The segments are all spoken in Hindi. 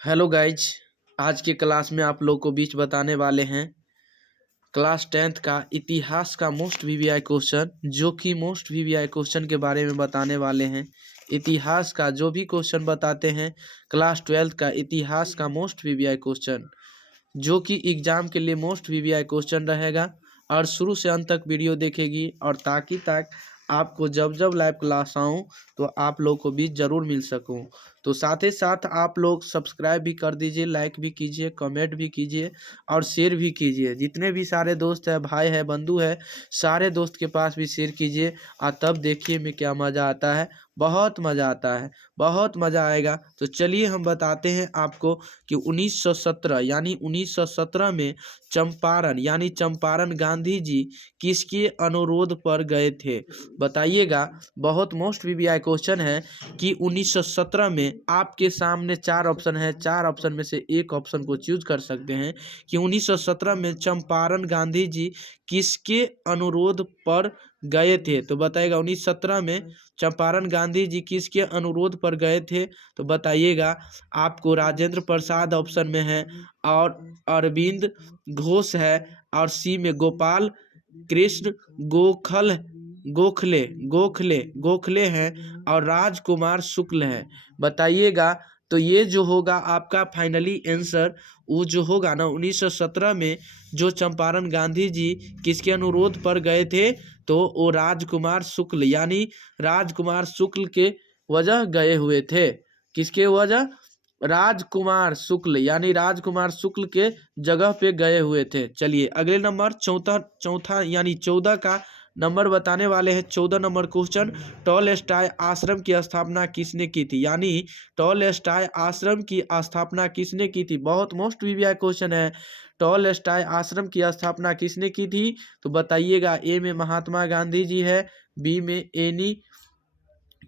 Hello guys. आज के क्लास में आप लोग को बीच बताने वाले हैं क्लास 10th का इतिहास का मोस्ट वीवीआई क्वेश्चन, जो कि मोस्ट वीवीआई क्वेश्चन के बारे में बताने वाले हैं। इतिहास का जो भी क्वेश्चन बताते हैं क्लास 12th का इतिहास का मोस्ट वीवीआई क्वेश्चन, जो कि एग्जाम के लिए मोस्ट वीवीआई क्वेश्चन रहेगा। और शुरू से अंत तक वीडियो देखेगी, और ताकि आपको जब जब लाइव क्लास आऊँ तो आप लोग को भी ज़रूर मिल सकूँ। तो साथ ही साथ आप लोग सब्सक्राइब भी कर दीजिए, लाइक भी कीजिए, कमेंट भी कीजिए और शेयर भी कीजिए। जितने भी सारे दोस्त हैं, भाई है, बंधु है, सारे दोस्त के पास भी शेयर कीजिए। और तब देखिए में क्या मज़ा आता है, बहुत मज़ा आता है, बहुत मज़ा आएगा। तो चलिए हम बताते हैं आपको कि 1917 यानी 1917 में चंपारण यानी चंपारण गांधी जी किसके अनुरोध पर गए थे, बताइएगा। बहुत मोस्ट वीवीआई क्वेश्चन है कि 1917 में आपके सामने चार ऑप्शन है, चार ऑप्शन में से एक ऑप्शन को चूज कर सकते हैं कि 1917 में चंपारण गांधी जी किसके अनुरोध पर गए थे। तो बताइएगा 1917 में चंपारण गांधी जी किसके अनुरोध पर गए थे, तो बताइएगा। आपको राजेंद्र प्रसाद ऑप्शन में है, और अरविंद घोष है, और सी में गोपाल कृष्ण गोखले गोखले गोखले हैं, और राजकुमार शुक्ल है, बताइएगा। तो ये जो होगा आपका फाइनली आंसर, वो जो होगा ना 1917 में जो चंपारण गांधी जी किसके अनुरोध पर गए थे, तो वो राजकुमार शुक्ल यानी राजकुमार शुक्ल के वजह गए हुए थे। किसके वजह? राजकुमार शुक्ल यानी राजकुमार शुक्ल के जगह पे गए हुए थे। चलिए अगले नंबर चौथा चौथा यानी 14 का नंबर बताने वाले हैं। 14 नंबर क्वेश्चन, टॉलस्टॉय आश्रम की स्थापना किसने की थी, यानी टॉलस्टॉय आश्रम की स्थापना किसने की थी। बहुत मोस्ट वीवीआई क्वेश्चन है। टॉलस्टॉय आश्रम की स्थापना किसने की थी, तो बताइएगा। ए में महात्मा गांधी जी है, बी में एनी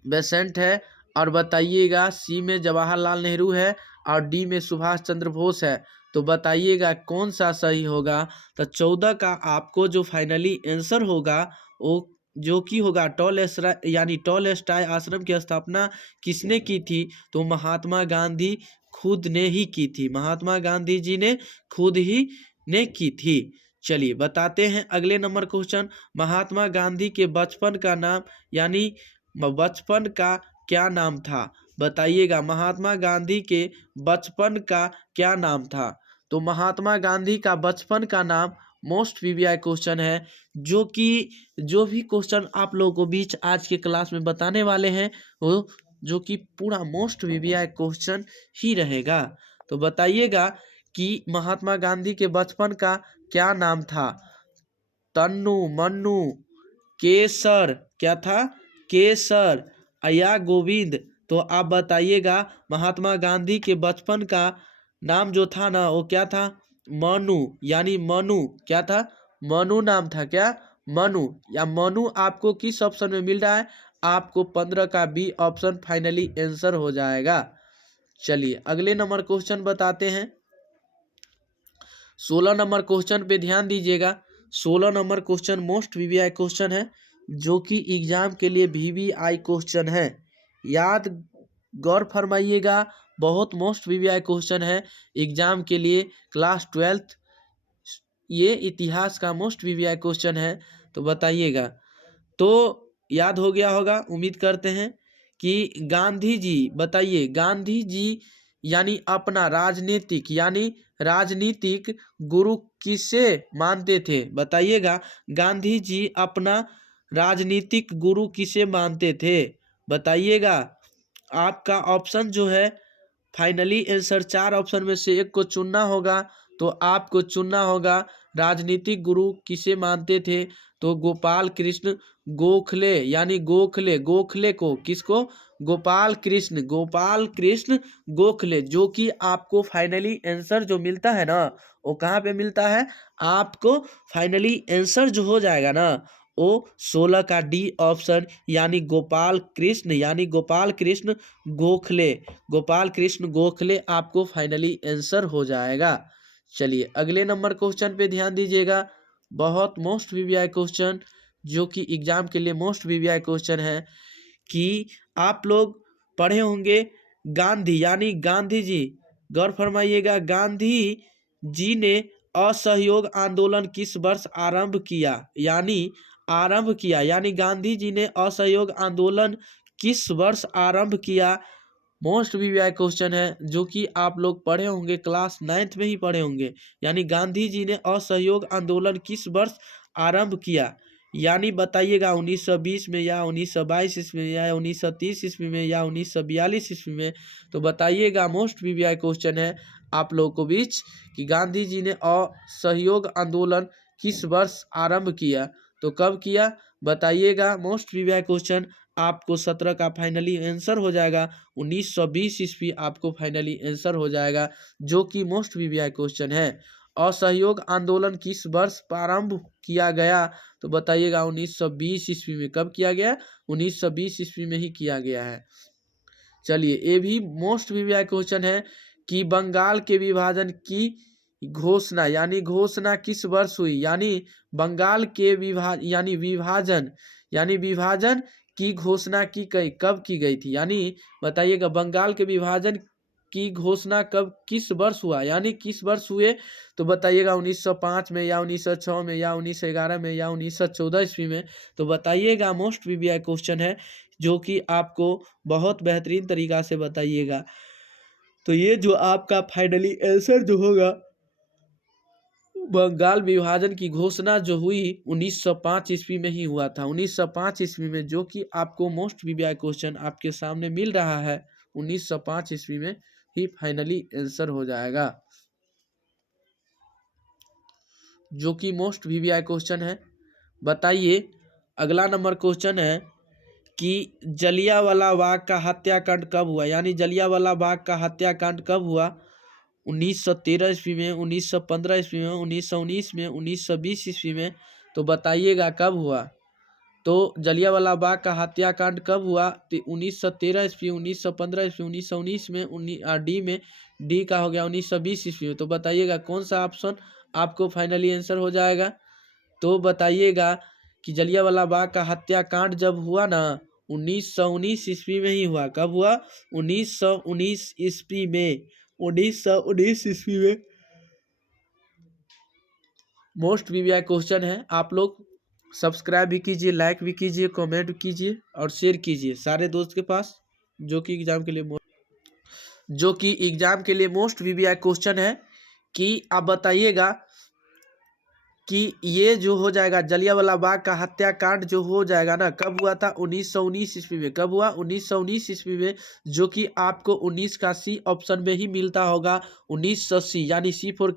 बेसेंट है, और बताइएगा सी में जवाहरलाल नेहरू है, और डी में सुभाष चंद्र बोस है। तो बताइएगा कौन सा सही होगा। तो 14 का आपको जो फाइनली आंसर होगा वो जो कि होगा टॉलस्टॉय आश्रम की स्थापना किसने की थी, तो महात्मा गांधी खुद ने ही की थी। महात्मा गांधी जी ने खुद ही ने की थी। चलिए बताते हैं अगले नंबर क्वेश्चन, महात्मा गांधी के बचपन का नाम यानी बचपन का क्या नाम था, बताइएगा। महात्मा गांधी के बचपन का क्या नाम था, तो महात्मा गांधी का बचपन का नाम मोस्ट वीवीआई क्वेश्चन है, जो कि जो भी क्वेश्चन आप लोगों को बीच आज के क्लास में बताने वाले हैं वो जो कि पूरा मोस्ट वीवीआई क्वेश्चन ही रहेगा। तो बताइएगा कि महात्मा गांधी के बचपन का क्या नाम था। तन्नू, मन्नू, केसर, क्या था, केसर या गोविंद। तो आप बताइएगा महात्मा गांधी के बचपन का नाम जो था ना वो क्या था, मनु, यानी मनु क्या था, मनु नाम था, क्या, मनु या मनु। आपको किस ऑप्शन में मिल रहा है, आपको 15 का बी ऑप्शन फाइनली आंसर हो जाएगा। चलिए अगले नंबर क्वेश्चन बताते हैं। 16 नंबर क्वेश्चन पे ध्यान दीजिएगा। 16 number question most VVI question है, जो कि एग्जाम के लिए वीवीआई क्वेश्चन है। याद गौर फरमाइएगा, बहुत मोस्ट वीवीआई क्वेश्चन है एग्जाम के लिए क्लास 12th। ये इतिहास का मोस्ट वीवीआई क्वेश्चन है। तो बताइएगा। तो याद हो गया होगा, उम्मीद करते हैं कि गांधी जी, बताइए गांधी जी यानी अपना राजनीतिक गुरु किसे मानते थे, बताइएगा। गांधी जी अपना राजनीतिक गुरु किसे मानते थे, बताइएगा। आपका ऑप्शन जो है फाइनली आंसर, चार ऑप्शन में से एक को चुनना होगा। तो आपको चुनना होगा राजनीतिक गुरु किसे मानते थे, तो गोपाल कृष्ण गोखले यानी गोखले को, किसको, गोपाल कृष्ण गोखले, जो कि आपको फाइनली आंसर जो मिलता है ना वो कहाँ पे मिलता है, आपको फाइनली आंसर जो हो जाएगा ना वो 16 का डी ऑप्शन यानी गोपाल कृष्ण गोखले आपको फाइनली आंसर हो जाएगा। चलिए अगले नंबर क्वेश्चन पे ध्यान दीजिएगा। बहुत मोस्ट वीवीआई क्वेश्चन, जो कि एग्जाम के लिए मोस्ट वीवीआई क्वेश्चन है, कि आप लोग पढ़े होंगे गांधी यानी गांधी जी गौर फरमाइएगा, गांधी जी ने असहयोग आंदोलन किस वर्ष आरंभ किया? यानी गांधी जी ने असहयोग आंदोलन किस वर्ष आरंभ किया? मोस्ट वीवीआई क्वेश्चन है, जो कि आप लोग पढ़े होंगे, क्लास 9th में ही पढ़े होंगे। यानी गांधी जी ने असहयोग आंदोलन किस वर्ष आरंभ किया? यानी बताइएगा 1920 में या 1922 ईस्वी में या 1930 ईस्वी में या 1942 ईस्वी में। तो बताइएगा, मोस्ट वीवीआई क्वेश्चन है आप लोगों को बीच कि गांधी जी ने असहयोग आंदोलन किस वर्ष आरंभ किया? तो कब किया बताइएगा। मोस्ट वीवीआई क्वेश्चन आपको 17 का फाइनली आंसर हो जाएगा, 1920 ईस्वी आपको फाइनली आंसर हो जाएगा, जो कि मोस्ट वीवीआई क्वेश्चन है। असहयोग आंदोलन किस वर्ष प्रारंभ किया गया? तो बताइएगा 1920 ईस्वी में। कब किया गया? 1920 ईस्वी में ही किया गया है। चलिए, ये भी मोस्ट वीवीआई क्वेश्चन है कि बंगाल के विभाजन की घोषणा घोषणा किस वर्ष हुई? यानी बंगाल के विभाजन की घोषणा कब की गई थी? यानी बताइएगा, बंगाल के विभाजन की घोषणा किस वर्ष हुआ? यानी किस वर्ष हुए? तो बताइएगा 1905 में या 1906 में या 1911 में या 1914 ईस्वी में। तो बताइएगा, मोस्ट वीवीआई क्वेश्चन है, जो कि आपको बहुत बेहतरीन तरीका से बताइएगा। तो ये जो आपका फाइनली आंसर जो होगा, बंगाल विभाजन की घोषणा जो हुई 1905 ईस्वी में ही हुआ था। 1905 ईस्वी में, जो कि आपको मोस्ट वीवीआई क्वेश्चन आपके सामने मिल रहा है, 1905 ईस्वी में ही फाइनली आंसर हो जाएगा, जो कि मोस्ट वीवीआई क्वेश्चन है। बताइए, अगला नंबर क्वेश्चन है कि जलियांवाला बाग का हत्याकांड कब हुआ? यानी जलियांवाला बाग का हत्याकांड कब हुआ? 1913 ईस्वी में, 1915 ईस्वी में, 1919 में, 1920 ईस्वी में। तो बताइएगा कब हुआ? तो जलियांवाला बाग का हत्याकांड कब हुआ? 1913 ईस्वी, 1915 ईस्वी, 1919 में, डी का हो गया 1920 ईस्वी में। तो बताइएगा कौन सा ऑप्शन आपको फाइनली आंसर हो जाएगा? तो बताइएगा कि जलियांवाला बाग का हत्याकांड जब हुआ ना, 1919 ईस्वी में ही हुआ। कब हुआ? 1919 ईस्वी में, 1919 ईस्वी में। मोस्ट वीवीआई क्वेश्चन है, आप लोग सब्सक्राइब भी कीजिए, लाइक भी कीजिए, कमेंट भी कीजिए और शेयर कीजिए सारे दोस्त के पास, जो कि एग्जाम के लिए मोस्ट वीवीआई क्वेश्चन है कि आप बताइएगा कि ये जो हो जाएगा, जलियांवाला बाग का हत्याकांड जो हो जाएगा ना, कब हुआ था? 1919 ईस्वी में। कब हुआ? 1919 ईस्वी में, जो कि आपको 19 का सी ऑप्शन में ही मिलता होगा। 1980 यानी सी फॉर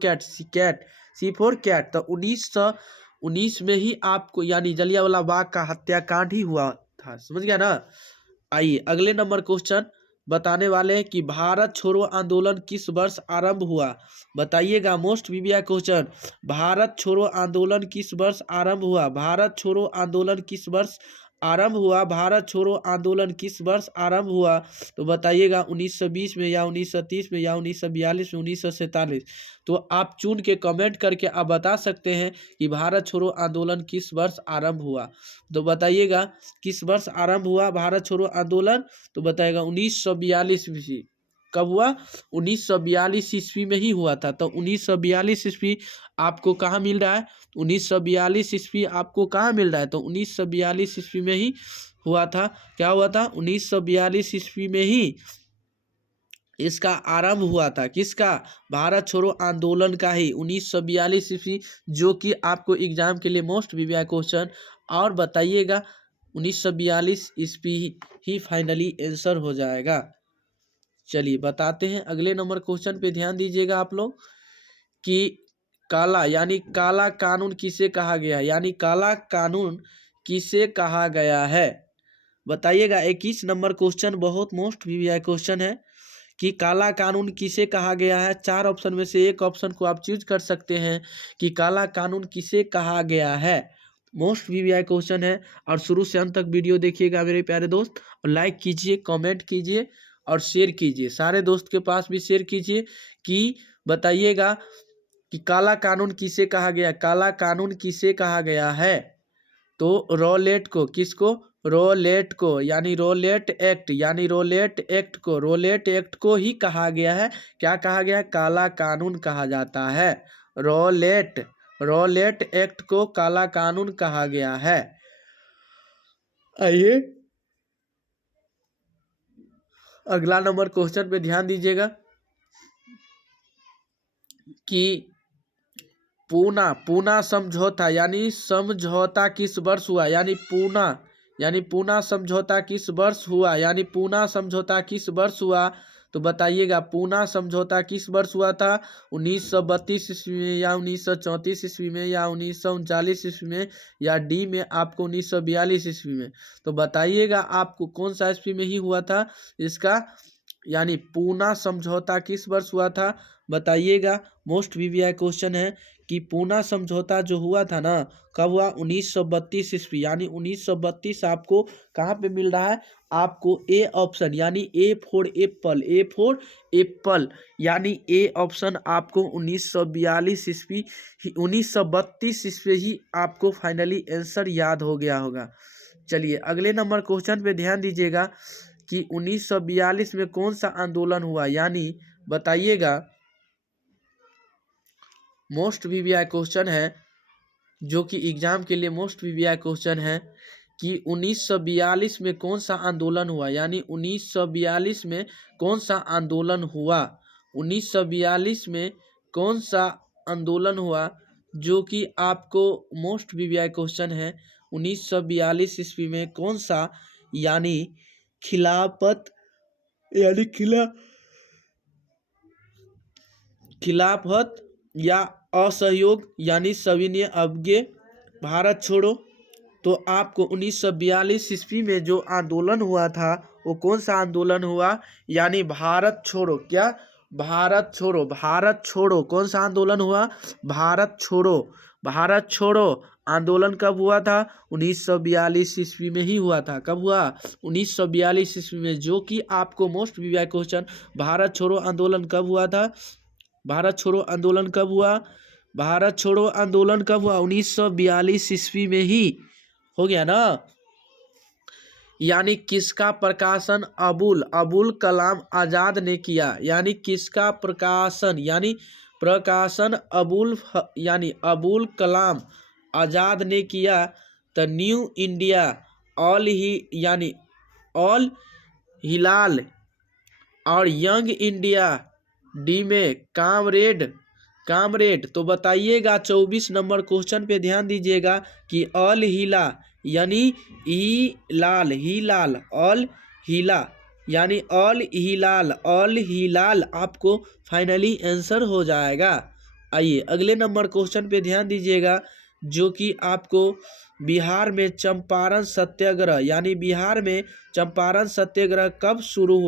कैट। तो 1919 में ही आपको, यानी जलियांवाला बाग का हत्याकांड ही हुआ था। समझ गया ना? आइए अगले नंबर क्वेश्चन बताने वाले हैं कि भारत छोड़ो आंदोलन किस वर्ष आरंभ हुआ? बताइएगा, मोस्ट वीवीआई क्वेश्चन, भारत छोड़ो आंदोलन किस वर्ष आरंभ हुआ? भारत छोड़ो आंदोलन किस वर्ष आरंभ हुआ? भारत छोड़ो आंदोलन किस वर्ष आरंभ हुआ? तो बताइएगा 1920 में या 1930 में या 1942 में, 1947। तो आप चुन के कमेंट करके आप बता सकते हैं कि भारत छोड़ो आंदोलन किस वर्ष आरंभ हुआ। तो बताइएगा किस वर्ष आरंभ हुआ भारत छोड़ो आंदोलन? तो बताएगा 1942 ईस्वी। कब हुआ? 1942 ईस्वी में ही हुआ था। तो 1942 ईस्वी आपको कहाँ मिल रहा है? 1942 ईस्वी आपको कहाँ मिल रहा है? तो 1942 ईस्वी में ही हुआ था। क्या हुआ था? 1942 ईस्वी में ही इसका आरंभ हुआ था। किसका? भारत छोड़ो आंदोलन का ही, 1942 ईस्वी, जो कि आपको एग्जाम के लिए मोस्ट वीवीआई क्वेश्चन। और बताइएगा 1942 ईस्वी ही फाइनली आंसर हो जाएगा। चलिए बताते हैं अगले नंबर क्वेश्चन पे, ध्यान दीजिएगा आप लोग कि काला कानून किसे कहा गया? यानी काला कानून किसे कहा गया है? बताइएगा। 21 नंबर क्वेश्चन बहुत मोस्ट वीवीआई क्वेश्चन है कि काला कानून किसे कहा गया है? 4 ऑप्शन में से एक ऑप्शन को आप चूज कर सकते हैं कि काला कानून किसे कहा गया है। मोस्ट वीवीआई क्वेश्चन है और शुरू से अंत तक वीडियो देखिएगा मेरे प्यारे दोस्त, और लाइक कीजिए, कमेंट कीजिए और शेयर कीजिए, सारे दोस्त के पास भी शेयर कीजिए कि बताइएगा कि काला कानून किसे कहा गया? काला कानून किसे कहा गया है? तो रॉलेट को, किसको? रोलेट को यानी रोलेट एक्ट यानी रोलेट एक्ट को ही कहा गया है, क्या कहा गया है, काला कानून कहा जाता है। रोलेट एक्ट को काला कानून कहा गया है। आइए अगला नंबर क्वेश्चन पे ध्यान दीजिएगा कि पूना समझौता यानी समझौता किस वर्ष हुआ, पूना समझौता किस वर्ष हुआ, पूना समझौता किस वर्ष हुआ। तो बताइएगा पूना समझौता किस वर्ष हुआ था, 1932 ईस्वी में या 1934 ईस्वी में या 1939 ईस्वी में या डी में आपको 1942 ईस्वी में। तो बताइएगा आपको कौन सा ईस्वी में ही हुआ था इसका, यानी पूना समझौता किस वर्ष हुआ था बताइएगा। मोस्ट वीवीआई क्वेश्चन है कि पूना समझौता जो हुआ था ना कब हुआ, 1932 ईस्वी, यानी 1932 आपको कहाँ पे मिल रहा है, आपको ए ऑप्शन यानी ए फॉर एप्पल यानी ए ऑप्शन आपको 1942 ईस्वी 1932 ईस्वी ही आपको फाइनली आंसर याद हो गया होगा। चलिए अगले नंबर क्वेश्चन पे ध्यान दीजिएगा कि 1942 में कौन सा आंदोलन हुआ, यानी बताइएगा। मोस्ट वीवीआई क्वेश्चन है जो कि एग्जाम के लिए मोस्ट वीवीआई क्वेश्चन है कि 1942 में कौन सा आंदोलन हुआ, यानी 1942 में कौन सा आंदोलन हुआ, 1942 में कौन सा आंदोलन हुआ, जो कि आपको मोस्ट वीवीआई क्वेश्चन है। 1942 ईस्वी में कौन सा यानी खिलाफत यानी खिलाफत या असहयोग यानी सविनय अवज्ञा भारत छोड़ो। तो आपको 1942 ईस्वी में जो आंदोलन हुआ था वो कौन सा आंदोलन हुआ, यानी भारत छोड़ो, क्या भारत छोड़ो कौन सा आंदोलन हुआ, भारत छोड़ो आंदोलन कब हुआ था, 1942 ईस्वी में ही हुआ था। कब हुआ, 1942 ईस्वी में, जो कि आपको मोस्ट वीवीआई क्वेश्चन, भारत छोड़ो आंदोलन कब हुआ था, भारत छोड़ो आंदोलन कब हुआ, 1942 ईस्वी में ही हो गया ना। यानी किसका प्रकाशन अबुल कलाम आजाद ने किया, यानी किसका प्रकाशन, अबुल कलाम आजाद ने किया। द न्यू इंडिया ऑल हिलाल और यंग इंडिया डी में कामरेड। तो बताइएगा 24 नंबर क्वेश्चन पे ध्यान दीजिएगा कि ऑल हिला यानी ऑल हिलाल आपको फाइनली आंसर हो जाएगा। आइए अगले नंबर क्वेश्चन पे ध्यान दीजिएगा जो कि आपको बिहार में चंपारण सत्याग्रह कब शुरू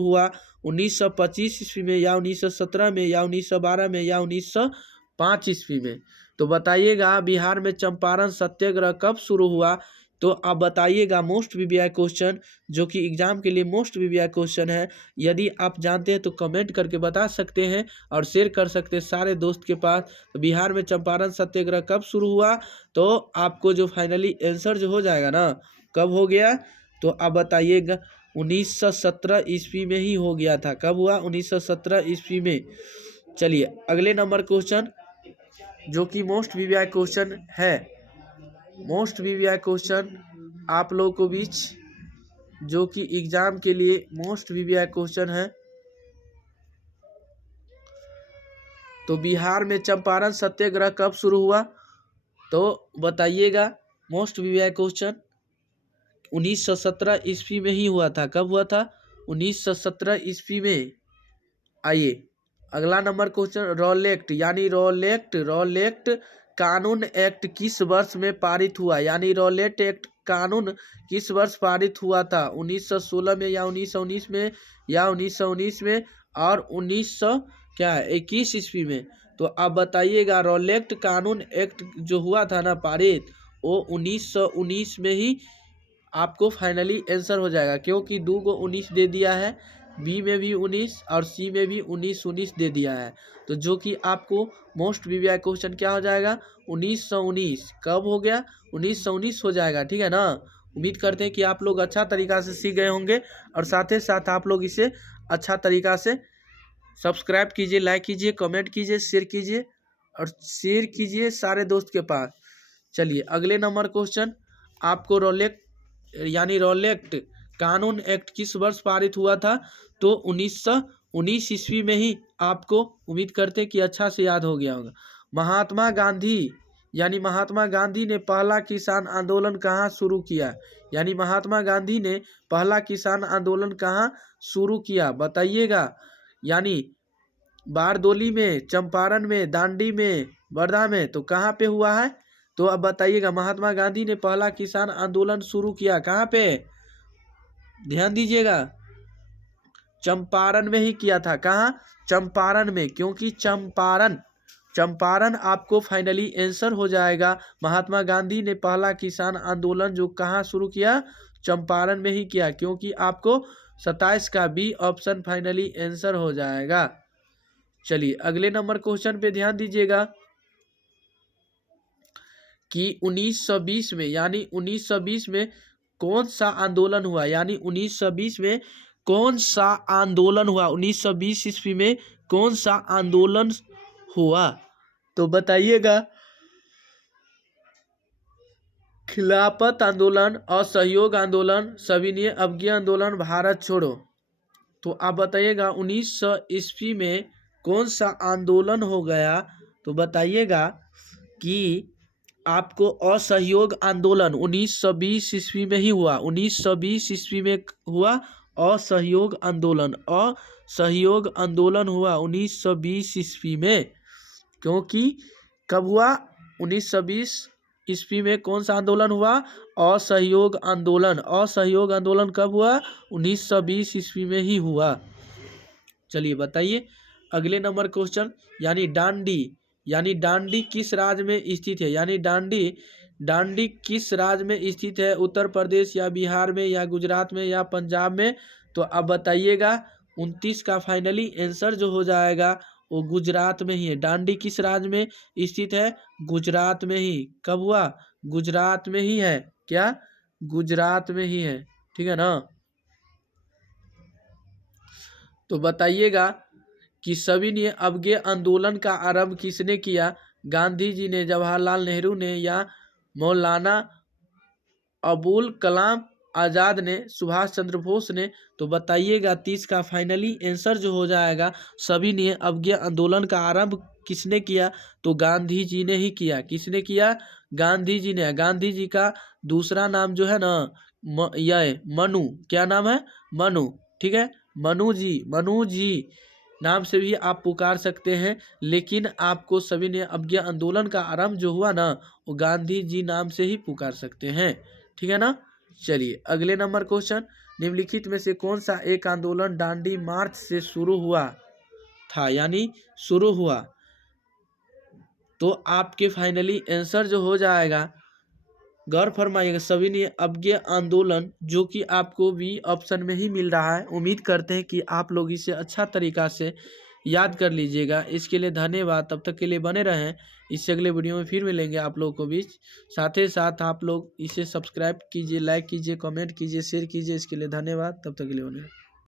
हुआ, 1925 ईस्वी में या 1917 में या 1912 में या 1905 ईस्वी में। तो बताइएगा बिहार में चंपारण सत्याग्रह कब शुरू हुआ। तो आप बताइएगा मोस्ट वीवीआई क्वेश्चन जो कि एग्जाम के लिए मोस्ट वीवीआई क्वेश्चन है। यदि आप जानते हैं तो कमेंट करके बता सकते हैं और शेयर कर सकते हैं सारे दोस्त के पास। तो बिहार में चंपारण सत्याग्रह कब शुरू हुआ, तो आपको जो फाइनली आंसर जो हो जाएगा ना कब हो गया, तो आप बताइएगा 1917 ईस्वी में ही हो गया था। कब हुआ, 1917 ईस्वी में। चलिए अगले नंबर क्वेश्चन जो कि मोस्ट वीवीआई क्वेश्चन है, मोस्ट वीवीआई क्वेश्चन आप लोगों को बीच जो कि एग्जाम के लिए मोस्ट वीवीआई क्वेश्चन है। तो बिहार में चंपारण सत्याग्रह कब शुरू हुआ, तो बताइएगा मोस्ट वीवीआई क्वेश्चन 1917 ईस्वी में ही हुआ था। कब हुआ था, 1917 ईस्वी में। आइए अगला नंबर क्वेश्चन, रोलेक्ट कानून एक्ट किस वर्ष में पारित हुआ, यानी रोलेट एक्ट कानून किस वर्ष पारित हुआ था, 1916 में या 1919 में या 1919 में और 1921 ईस्वी में। तो आप बताइएगा रोलेक्ट कानून एक्ट जो हुआ था ना पारित, वो 1919 में ही आपको फाइनली आंसर हो जाएगा, क्योंकि 2 को 19 दे दिया है, बी में भी 19 और सी में भी 19 दे दिया है। तो जो कि आपको मोस्ट वीवीआई क्वेश्चन क्या हो जाएगा 1919। कब हो गया 1919 हो जाएगा, ठीक है ना। उम्मीद करते हैं कि आप लोग अच्छा तरीका से सीख गए होंगे और साथ ही साथ आप लोग इसे अच्छा तरीका से सब्सक्राइब कीजिए, लाइक कीजिए, कमेंट कीजिए, शेयर कीजिए सारे दोस्त के पास। चलिए अगले नंबर क्वेश्चन, आपको रोलेक्ट कानून एक्ट किस वर्ष पारित हुआ था? तो 1919 ईस्वी में ही आपको उम्मीद करते कि अच्छा से याद हो गया होगा। महात्मा गांधी ने पहला किसान आंदोलन कहाँ शुरू किया? यानी महात्मा गांधी ने पहला किसान आंदोलन कहाँ शुरू किया बताइएगा। यानी बारदोली में, चंपारण में, दांडी में, वर्धा में, तो कहाँ पे हुआ है? तो अब बताइएगा महात्मा गांधी ने पहला किसान आंदोलन शुरू किया कहाँ पे? ध्यान दीजिएगा, चंपारण में ही किया था। कहाँ? चंपारण में, क्योंकि चंपारण आपको फाइनली आंसर हो जाएगा। महात्मा गांधी ने पहला किसान आंदोलन जो कहाँ शुरू किया? चंपारण में ही किया, क्योंकि आपको 27 का बी ऑप्शन फाइनली आंसर हो जाएगा। चलिए अगले नंबर क्वेश्चन पे ध्यान दीजिएगा कि 1920 में, यानी 1920 में कौन सा आंदोलन हुआ? यानी 1920 में कौन सा आंदोलन हुआ? 1920 ईस्वी में कौन सा आंदोलन हुआ? तो बताइएगा। खिलाफत आंदोलन, असहयोग आंदोलन, सविनय अवज्ञा आंदोलन, भारत छोड़ो। तो आप बताइएगा 1900 ईस्वी में कौन सा आंदोलन हो गया? तो बताइएगा कि आपको असहयोग आंदोलन 1920 ईस्वी में ही हुआ। 1920 ईस्वी में हुआ असहयोग आंदोलन हुआ 1920 ईस्वी में। क्योंकि कब हुआ? 1920 ईस्वी में कौन सा आंदोलन हुआ? असहयोग आंदोलन कब हुआ? 1920 ईस्वी में ही हुआ। चलिए बताइए अगले नंबर क्वेश्चन, यानी दांडी किस राज्य में स्थित है? यानी दांडी किस राज्य में स्थित है? उत्तर प्रदेश या बिहार में या गुजरात में या पंजाब में? तो अब बताइएगा 29 का फाइनली आंसर जो हो जाएगा वो गुजरात में ही है। दांडी किस राज्य में स्थित है? गुजरात में ही। कब हुआ? गुजरात में ही है। क्या? गुजरात में ही है, ठीक है ना। तो बताइएगा कि सविनय अवज्ञा आंदोलन का आरंभ किसने किया? गांधी जी ने, जवाहरलाल नेहरू ने, या मौलाना अबुल कलाम आज़ाद ने, सुभाष चंद्र बोस ने? तो बताइएगा 30 का फाइनली आंसर जो हो जाएगा सविनय अवज्ञा आंदोलन का आरंभ किसने किया? तो गांधी जी ने ही किया। किसने किया? गांधी जी ने। गांधी जी का दूसरा नाम जो है ना यह मनु, क्या नाम है? मनु, ठीक है। मनु जी नाम से भी आप पुकार सकते हैं, लेकिन आपको सविनय अवज्ञा आंदोलन का आरंभ जो हुआ ना वो गांधी जी नाम से ही पुकार सकते हैं, ठीक है ना। चलिए अगले नंबर क्वेश्चन, निम्नलिखित में से कौन सा एक आंदोलन दांडी मार्च से शुरू हुआ था? यानी शुरू हुआ। तो आपके फाइनली आंसर जो हो जाएगा, गौर फरमाइएगा, सविनय अवज्ञा आंदोलन, जो कि आपको बी ऑप्शन में ही मिल रहा है। उम्मीद करते हैं कि आप लोग इसे अच्छा तरीका से याद कर लीजिएगा। इसके लिए धन्यवाद। तब तक के लिए बने रहें। इससे अगले वीडियो में फिर मिलेंगे आप लोगों को बीच। साथ ही साथ आप लोग इसे सब्सक्राइब कीजिए, लाइक कीजिए, कमेंट कीजिए, शेयर कीजिए। इसके लिए धन्यवाद। तब तक के लिए बने रहें।